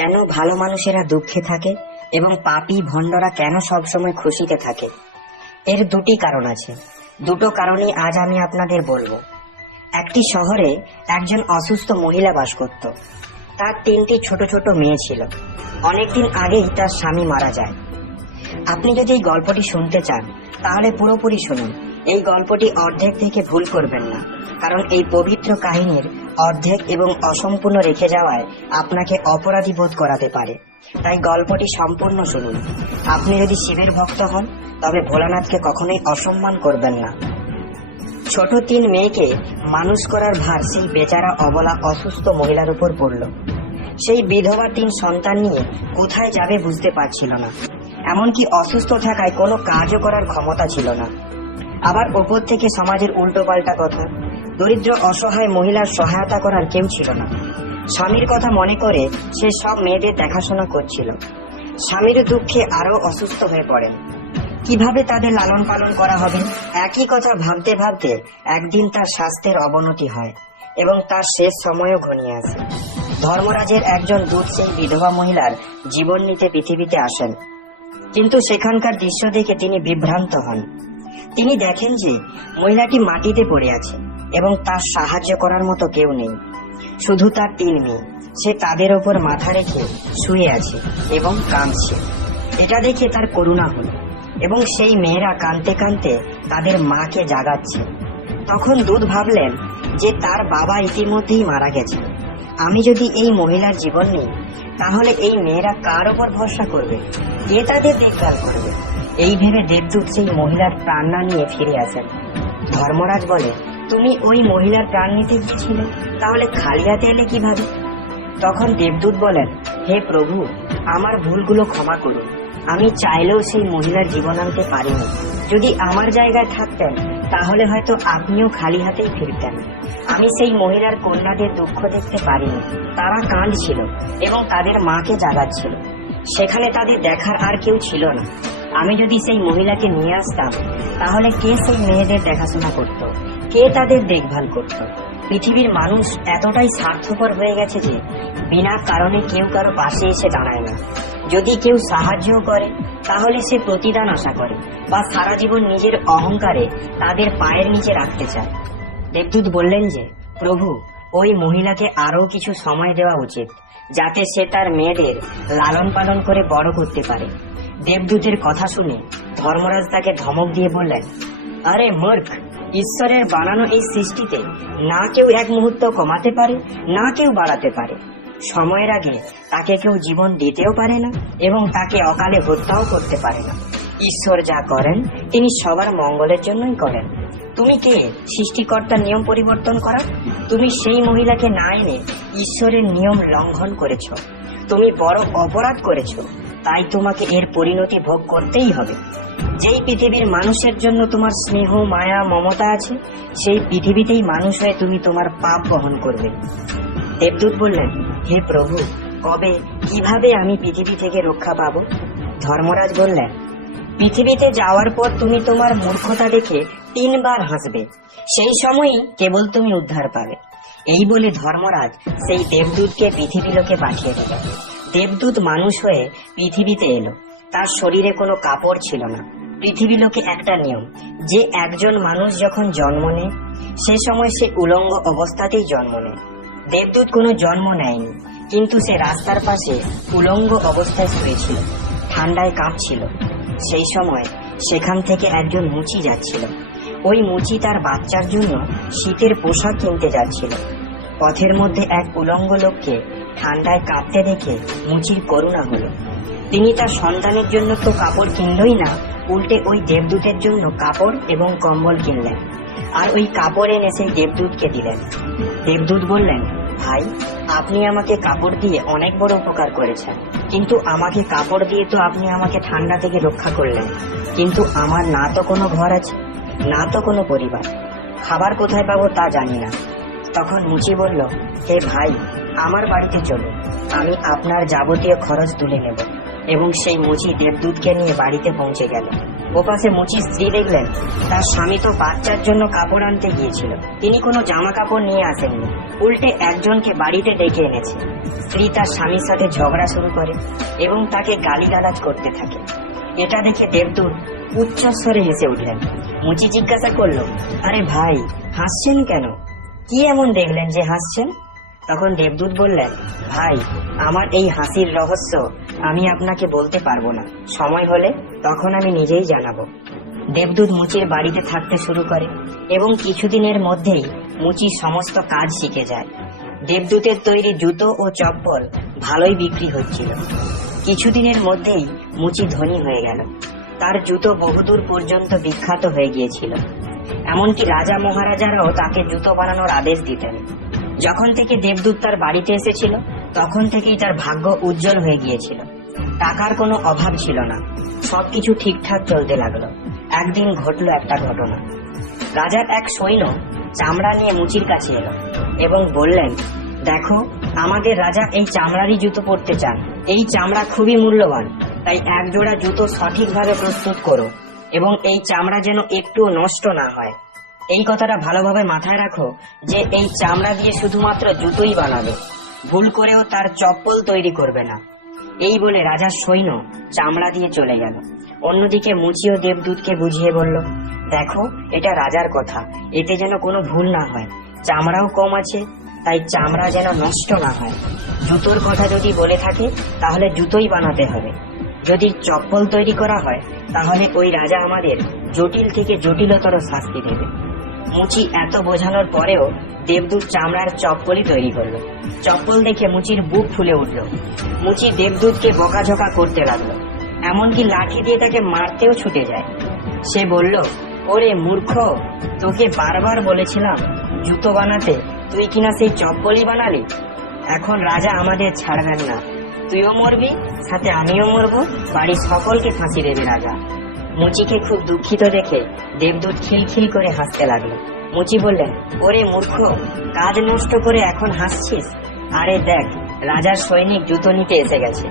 কেন ভালো মানুষেরা দুঃখে থাকে এবং পাপী ভণ্ডরা কেন সবসময় খুশিতে থাকে? এর দুটি কারণ আছে। দুটো কারণই আজ আমি আপনাদের বলবো। একটি শহরে একজন অসুস্থ মহিলা বাস করত। তার 3টি ছোট ছোট মেয়ে ছিল। অনেকদিন আগেই তার স্বামী মারা যায়। আপনি যদি এই গল্পটি শুনতে চান তাহলে পুরোপুরি শুনুন। এই গল্পটি অর্ধেক থেকে ভুল করবেন না, কারণ এই পবিত্র কাহিনীর অর্ধেক এবং অসম্পূর্ণ রেখে যাওয়ায় আপনাকে অপরাধী বোধ করাতে পারে। তাই গল্পটি সম্পূর্ণ শুনুন। আপনি যদি শিবের ভক্ত হন তবে ভোলানাথকে কখনোই অসম্মান করবেন না। ছোট 3 মেয়েকে মানুষ করার ভার সেই বেচারা অবলা অসুস্থ মহিলার উপর পড়ল। সেই বিধবা 3 সন্তান নিয়ে কোথায় যাবে বুঝতে পারছিল না। এমনকি অসুস্থ থাকায় কোনো কাজও করার ক্ষমতা ছিল না। আবার ওপর থেকে সমাজের উল্টো পাল্টা কথা। দরিদ্র অসহায় মহিলার সহায়তা করার কেউ ছিল না। স্বামীর কথা মনে করে সে সব মেয়েদের দেখাশোনা করছিল। স্বামীর দুঃখে আরো অসুস্থ হয়ে পড়েন। কিভাবে তাদের লালন পালন করা হবে, একই কথা ভাবতে ভাবতে একদিন তার স্বাস্থ্যের অবনতি হয় এবং তার শেষ সময়ও ঘনিয়ে আসে। ধর্মরাজের একজন দূত সেই বিধবা মহিলার জীবন নিতে পৃথিবীতে আসেন, কিন্তু সেখানকার দৃশ্য দেখে তিনি বিভ্রান্ত হন। তিনি দেখেন যে মহিলাটি মাটিতে পড়ে আছে এবং তার সাহায্য করার মতো কেউ নেই, শুধু তার 3 মেয়ে। সে তাদের ওপর মাথা রেখে শুয়ে আছে এবং কাঁদছে। এটা দেখে তার করুণা হলো এবং সেই মেয়েরা কাঁদতে কাঁদতে তাদের মাকে জাগাচ্ছে। তখন দূত ভাবলেন যে তার বাবা ইতিমধ্যেই মারা গেছে। আমি যদি এই মহিলার জীবন নিই তাহলে এই মেয়েরা কার ওপর ভরসা করবে, কে তাদের দেখভাল করবে? এই ভেবে দেবদূত সেই মহিলার প্রাণ না নিয়ে ফিরে আসেন। ধর্মরাজ বলে, তুমি ওই মহিলার প্রাণ নিতে গিয়েছিলে, তাহলে খালি হাতে এলে কিভাবে? তখন দেবদূত বলেন, হে প্রভু, আমার ভুলগুলো ক্ষমা করুন। আমি চাইলেও সেই মহিলার জীবন আনতে পারিনি। যদি আমার জায়গায় থাকতেন তাহলে হয়তো আপনিও খালি হাতেই ফিরতেন। আমি সেই মহিলার কন্যাদের দুঃখ দেখতে পারিনি। তারা কাঁদছিল এবং তাদের মাকে জাগাচ্ছিল। সেখানে তাদের দেখার আর কেউ ছিল না। আমি যদি সেই মহিলাকে নিয়ে আসতাম তাহলে কে সেই মেয়েদের দেখাশোনা করত, কে তাদের দেখভাল করত? পৃথিবীর মানুষ এতটাই স্বার্থপর হয়ে গেছে যে বিনা কারণে কেউ কারো পাশে এসে দাঁড়ায় না। যদি কেউ সাহায্য করে তাহলে সে প্রতিদান আশা করে বা সারা জীবন নিজের অহংকারে তাদের পায়ের নিচে রাখতে চায়। দেবদূত বললেন যে, প্রভু, ওই মহিলাকে আরো কিছু সময় দেওয়া উচিত, যাতে সে তার মেয়েদের লালন পালন করে বড় করতে পারে। দেবদূতের কথা শুনে ধর্মরাজ তাকে ধমক দিয়ে বললেন, আরে মূর্খ, ঈশ্বরের বানানো এই সৃষ্টিতে না কেউ এক মুহূর্ত কমাতে পারে, না কেউ বাড়াতে পারে। সময়ের আগে তাকে কেউ জীবন দিতেও পারে না এবং তাকে অকালে হত্যাও করতে পারে না। ঈশ্বর যা করেন তিনি সবার মঙ্গলের জন্যই করেন। তুমি কে সৃষ্টিকর্তার নিয়ম পরিবর্তন করা? তুমি সেই মহিলাকে না এনে ঈশ্বরের নিয়ম লঙ্ঘন করেছ। তুমি বড় অপরাধ করেছ, তাই তোমাকে এর পরিণতি ভোগ করতেই হবে। যেই পৃথিবীর মানুষের জন্য তোমার স্নেহ, মায়া, মমতা আছে, সেই পৃথিবীতেই মানুষ হয়ে তুমি তোমার পাপ বহন করবে। দেবদূত বললেন, হে প্রভু, কবে, কিভাবে আমি পৃথিবী থেকে রক্ষা পাবো? ধর্মরাজ বললেন, পৃথিবীতে যাওয়ার পর তুমি তোমার মূর্খতা দেখে 3 বার হাসবে, সেই সময়ই কেবল তুমি উদ্ধার পাবে। এই বলে ধর্মরাজ সেই দেবদূতকে পৃথিবী লোকে পাঠিয়ে দিল। দেবদূত মানুষ হয়ে পৃথিবীতে এলো। তার শরীরে কোনো কাপড় ছিল না। পৃথিবী লোকে একটা নিয়ম, যে একজন মানুষ যখন জন্ম নেয় সে সময় সে উলঙ্গ অবস্থাতেই জন্ম নেয়। দেবদূত কোনো জন্ম নেয়নি, কিন্তু সে রাস্তার পাশে উলঙ্গ অবস্থায় শুয়েছিল, ঠান্ডায় কাঁপছিল। সেই সময় সেখান থেকে একজন মুচি যাচ্ছিল। ওই মুচি তার বাচ্চার জন্য শীতের পোশাক কিনতে যাচ্ছিল। পথের মধ্যে এক উলঙ্গ লোককে ঠান্ডায় কাঁপতে দেখে মুচির করুণা হলো। তিনি তার সন্তানের জন্য তো কাপড় কিনলই না, উল্টে ওই দেবদূতের জন্য কাপড় এবং কম্বল কিনলেন, আর ওই কাপড় এনে সেই দেবদূতকে দিলেন। দেবদূত বললেন, ভাই, আপনি আমাকে কাপড় দিয়ে অনেক বড় উপকার করেছেন, কিন্তু আমাকে কাপড় দিয়ে তো আপনি আমাকে ঠান্ডা থেকে রক্ষা করলেন, কিন্তু আমার না তো কোনো ঘর আছে, না তো কোনো পরিবার, খাবার কোথায় পাবো তা জানি না। তখন মুচি বলল, হে ভাই, আমার বাড়িতে চলুন, আমি আপনার যাবতীয় খরচ তুলে নেব। এবং সেই মুচি দেবদূতকে নিয়ে বাড়িতে পৌঁছে গেল। ওপাশে মুচির স্ত্রী দেখলেন তার স্বামী তো বাচ্চার জন্য কাপড় আনতে গিয়েছিল, তিনি কোনো জামা কাপড় নিয়ে আসেননি, উল্টে একজনকে বাড়িতে ডেকে এনেছে। স্ত্রী তার স্বামীর সাথে ঝগড়া শুরু করে এবং তাকে গালিগালাজ করতে থাকে। এটা দেখে দেবদূত উচ্চস্বরে হেসে উঠলেন। মুচি জিজ্ঞাসা করলো, আরে ভাই, হাসছেন কেন? কি এমন দেখলেন যে হাসছেন? তখন দেবদূত বললেন, ভাই, আমার এই হাসির রহস্য আমি আপনাকে বলতে পারবো না, সময় হলে তখন আমি নিজেই জানাবো। দেবদূত মুচির বাড়িতে থাকতে শুরু করে এবং কিছুদিনের মধ্যেই মুচি সমস্ত কাজ শিখে যায়। দেবদূতের তৈরি জুতো ও চপ্পল ভালোই বিক্রি হচ্ছিল। কিছুদিনের মধ্যেই মুচি ধনী হয়ে গেল। তার জুতো বহুদূর পর্যন্ত বিখ্যাত হয়ে গিয়েছিল, এমনকি রাজা মহারাজারাও তাকে জুতো বানানোর আদেশ দিতেন। যখন থেকে দেবদূত তার বাড়িতে এসেছিল তখন থেকেই তার ভাগ্য উজ্জ্বল হয়ে গিয়েছিল। টাকার কোনো অভাব ছিল না, সবকিছু ঠিকঠাক চলতে লাগলো। একদিন ঘটলো একটা ঘটনা। রাজার এক সৈন্য চামড়া নিয়ে মুচির কাছে এলো এবং বললেন, দেখো, আমাদের রাজা এই চামড়ারই জুতো পরতে চান। এই চামড়া খুবই মূল্যবান, তাই এক জোড়া জুতো সঠিকভাবে প্রস্তুত করো এবং এই চামড়া যেন একটুও নষ্ট না হয়। এই কথাটা ভালোভাবে মাথায় রাখো যে এই চামড়া দিয়ে শুধুমাত্র জুতোই বানাবে, ভুল করেও তার চপ্পল তৈরি করবে না। এই বলে রাজার সৈন্য চামড়া দিয়ে চলে গেল। অন্যদিকে মুচিও দেবদূতকে বুঝিয়ে বলল, দেখো, এটা রাজার কথা, এতে যেন কোনো ভুল না হয়। চামড়াও কম আছে, তাই চামড়া যেন নষ্ট না হয়। জুতোর কথা যদি বলে থাকে তাহলে জুতোই বানাতে হবে। যদি চপ্পল তৈরি করা হয় তাহলে ওই রাজা আমাদের জটিল থেকে জটিলতর শাস্তি দেবে। মুচি এত বোঝানোর পরেও দেবদূত চামড়ার চপ্পলই তৈরি করলো। চপ্পল দেখে মুচির বুক ফুলে উঠল। মুচি দেবদূতকে বকাঝকা করতে লাগলো, এমনকি লাঠি দিয়ে তাকে মারতেও ছুটে যায়। সে বলল, ওরে মূর্খ, তোকে বারবার বলেছিলাম জুতো বানাতে, তুই কিনা সেই চপ্পলই বানালি। এখন রাজা আমাদের ছাড়বেন না, তুইও মরবি, সাথে আমিও মরবো, বাড়ির সকলকে ফাঁসি দেবে রাজা। মুচিকে খুব দুঃখিত দেখে দেবদূত খিলখিল করে হাসতে লাগলো। মুচি বললেন, ওরে মূর্খ, কাজ নষ্ট করে এখন হাসছিস? আরে দেখ, রাজার সৈনিক জুতো নিতে এসে গেছে।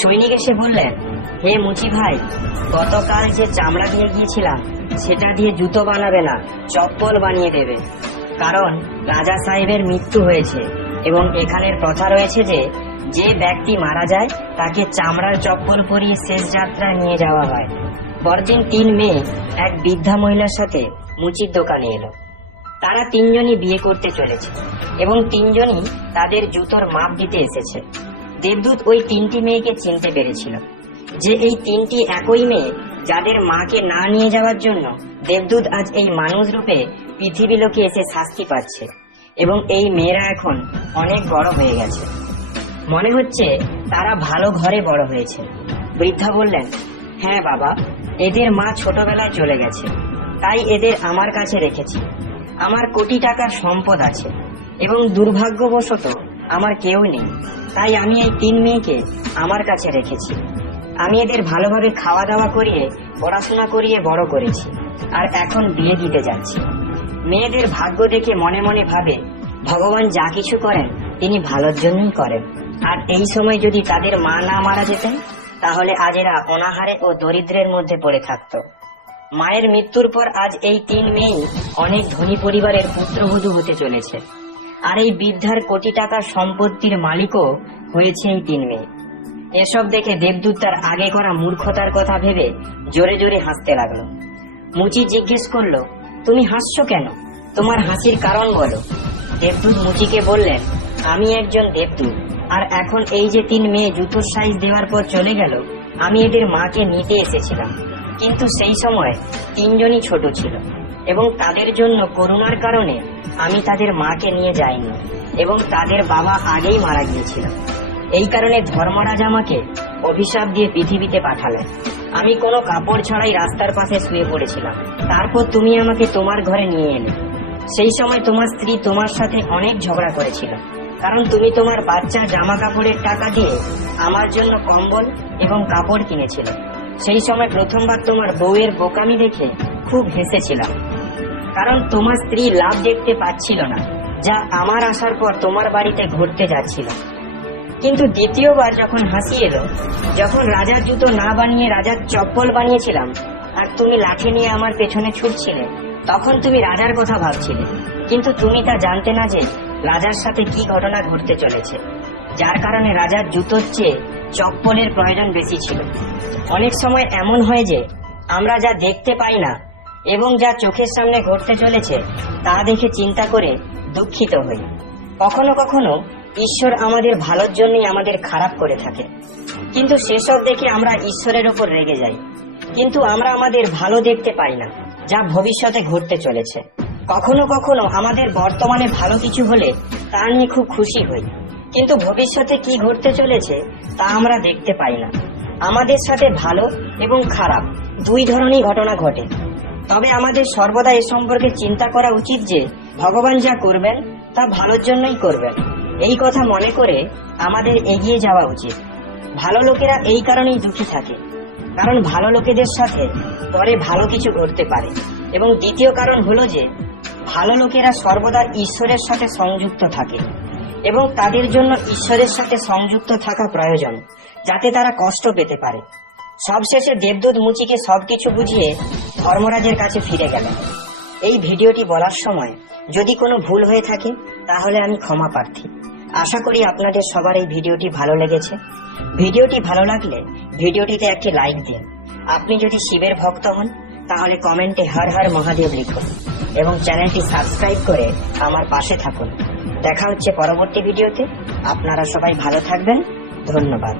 সৈনিক এসে বললেন, হে মুচি ভাই, গতকাল যে চামড়া দিয়ে গিয়েছিলাম সেটা দিয়ে জুতো বানাবে না, চপ্পল বানিয়ে দেবে। কারণ রাজা সাহেবের মৃত্যু হয়েছে এবং এখানের প্রথা রয়েছে যে যে ব্যক্তি মারা যায় তাকে চামড়ার চপ্পল পরিয়ে শেষ যাত্রায় নিয়ে যাওয়া হয়। পরদিন 3 মেয়ে এক বৃদ্ধা মহিলার সাথে মুচির দোকানে এলো। তারা 3 জনই বিয়ে করতে চলেছে এবং 3 জনই তাদের জুতোর মাপ দিতে এসেছে। দেবদূত ওই 3টি মেয়েকে চিনতে পেরেছিল যে এই 3টি একই মেয়ে, যাদের মাকে না নিয়ে যাওয়ার জন্য দেবদূত আজ এই মানুষ রূপে পৃথিবী লোকে এসে শাস্তি পাচ্ছে এবং এই মেয়েরা এখন অনেক বড় হয়ে গেছে। মনে হচ্ছে তারা ভালো ঘরে বড় হয়েছে। বৃদ্ধা বললেন, হ্যাঁ বাবা, এদের মা ছোটবেলায় চলে গেছে, তাই এদের আমার কাছে রেখেছি। আমার কোটি টাকার সম্পদ আছে এবং দুর্ভাগ্যবশত আমার কেউ নেই, তাই আমি এই 3 মেয়েকে আমার কাছে রেখেছি। আমি এদের ভালোভাবে খাওয়া দাওয়া করিয়ে পড়াশোনা করিয়ে বড় করেছি, আর এখন বিয়ে দিতে যাচ্ছি। মেয়েদের ভাগ্য দেখে মনে মনে ভাবে, ভগবান যা কিছু করেন তিনি ভালোর জন্যই করেন, আর এই সময় যদি তাদের মা না মারা যেতেন তাহলে আজ এরা অনাহারে ও দরিদ্রের মধ্যে পড়ে থাকত। মায়ের মৃত্যুর পর আজ এই 3 মেয়েই অনেক ধনী পরিবারের পুত্রবধূ হতে চলেছে, আর এই বৃদ্ধার কোটি টাকার সম্পত্তির মালিকও হয়েছে এই 3 মেয়ে। এসব দেখে দেবদূত তার আগে করা মূর্খতার কথা ভেবে জোরে জোরে হাসতে লাগলো। মুচি জিজ্ঞেস করলো, তুমি হাসছো কেন? তোমার হাসির কারণ বলো। দেবদূত মুচিকে বললেন, আমি একজন দেবদূত, আর এখন এই যে 3 মেয়ে জুতোর সাইজ দেওয়ার পর চলে গেল, আমি এদের মাকে নিতে এসেছিলাম, কিন্তু সেই সময় 3 জনই ছোট ছিল এবং তাদের জন্য করুণার কারণে আমি তাদের মাকে নিয়ে যাইনি এবং তাদের বাবা আগেই মারা গিয়েছিল। এই কারণে ধর্মরাজ আমাকে অভিশাপ দিয়ে পৃথিবীতে পাঠালেন। আমি কোনো কাপড় ছাড়াই রাস্তার পাশে শুয়ে পড়েছিলাম। তারপর তুমি আমাকে তোমার ঘরে নিয়ে এলে। সেই সময় তোমার স্ত্রী তোমার সাথে অনেক ঝগড়া করেছিল, কারণ তুমি তোমার বাচ্চার জামা কাপড়ের টাকা দিয়ে আমার জন্য কম্বল এবং কাপড় কিনেছিল। সেই সময় প্রথমবার তোমার বউয়ের বোকামি দেখে খুব হেসেছিলাম, কারণ তোমার স্ত্রী লাভ দেখতে পাচ্ছিল না, যা আমার আসার পর তোমার বাড়িতে ঘুরতে যাচ্ছিল। কিন্তু দ্বিতীয়বার যখন হাসি এলো, যখন রাজার জুতো না বানিয়ে রাজার চপ্পল বানিয়েছিলাম, আর তুমি লাঠি নিয়ে আমার পেছনে ছুটছিলে, তখন তুমি রাজার কথা ভাবছিলে, কিন্তু তুমি তা জানতে না যে রাজার সাথে কি ঘটনা ঘটতে চলেছে, যার কারণে রাজার জুতোর চেয়ে চপ্পলের প্রয়োজন বেশি ছিল। অনেক সময় এমন হয় যে আমরা যা দেখতে পাই না এবং যা চোখের সামনে ঘটতে চলেছে তা দেখে চিন্তা করে দুঃখিত হই। কখনো কখনো ঈশ্বর আমাদের ভালোর জন্যই আমাদের খারাপ করে থাকে, কিন্তু সেসব দেখে আমরা ঈশ্বরের ওপর রেগে যাই। কিন্তু আমরা আমাদের ভালো দেখতে পাই না, যা ভবিষ্যতে ঘটতে চলেছে। কখনো কখনো আমাদের বর্তমানে ভালো কিছু হলে তা নিয়ে খুব খুশি হই, কিন্তু ভবিষ্যতে কি ঘটতে চলেছে তা আমরা দেখতে পাই না। আমাদের সাথে ভালো এবং খারাপ দুই ধরনের ঘটনা ঘটে, তবে আমাদের সর্বদা এ সম্পর্কে চিন্তা করা উচিত যে ভগবান যা করবেন তা ভালোর জন্যই করবেন। এই কথা মনে করে আমাদের এগিয়ে যাওয়া উচিত। ভালো লোকেরা এই কারণেই দুঃখী থাকে, কারণ ভালো লোকেদের সাথে পরে ভালো কিছু ঘটতে পারে। এবং দ্বিতীয় কারণ হলো যে ভালো লোকেরা সর্বদা ঈশ্বরের সাথে সংযুক্ত থাকে এবং তাদের জন্য ঈশ্বরের সাথে সংযুক্ত থাকা প্রয়োজন, যাতে তারা কষ্ট পেতে পারে। সবশেষে দেবদূত মুচিকে সবকিছু বুঝিয়ে ধর্মরাজের কাছে ফিরে গেলেন। এই ভিডিওটি বলার সময় যদি কোনো ভুল হয়ে থাকে তাহলে আমি ক্ষমা প্রার্থী। আশা করি আপনাদের সবার এই ভিডিওটি ভালো লেগেছে। ভিডিওটি ভালো লাগলে ভিডিওটিতে একটি লাইক দিন। আপনি যদি শিবের ভক্ত হন তাহলে কমেন্টে হর হর মহাদেব লিখুন এবং চ্যানেলটি সাবস্ক্রাইব করে আমার পাশে থাকুন। দেখা হচ্ছে পরবর্তী ভিডিওতে। আপনারা সবাই ভালো থাকবেন। ধন্যবাদ।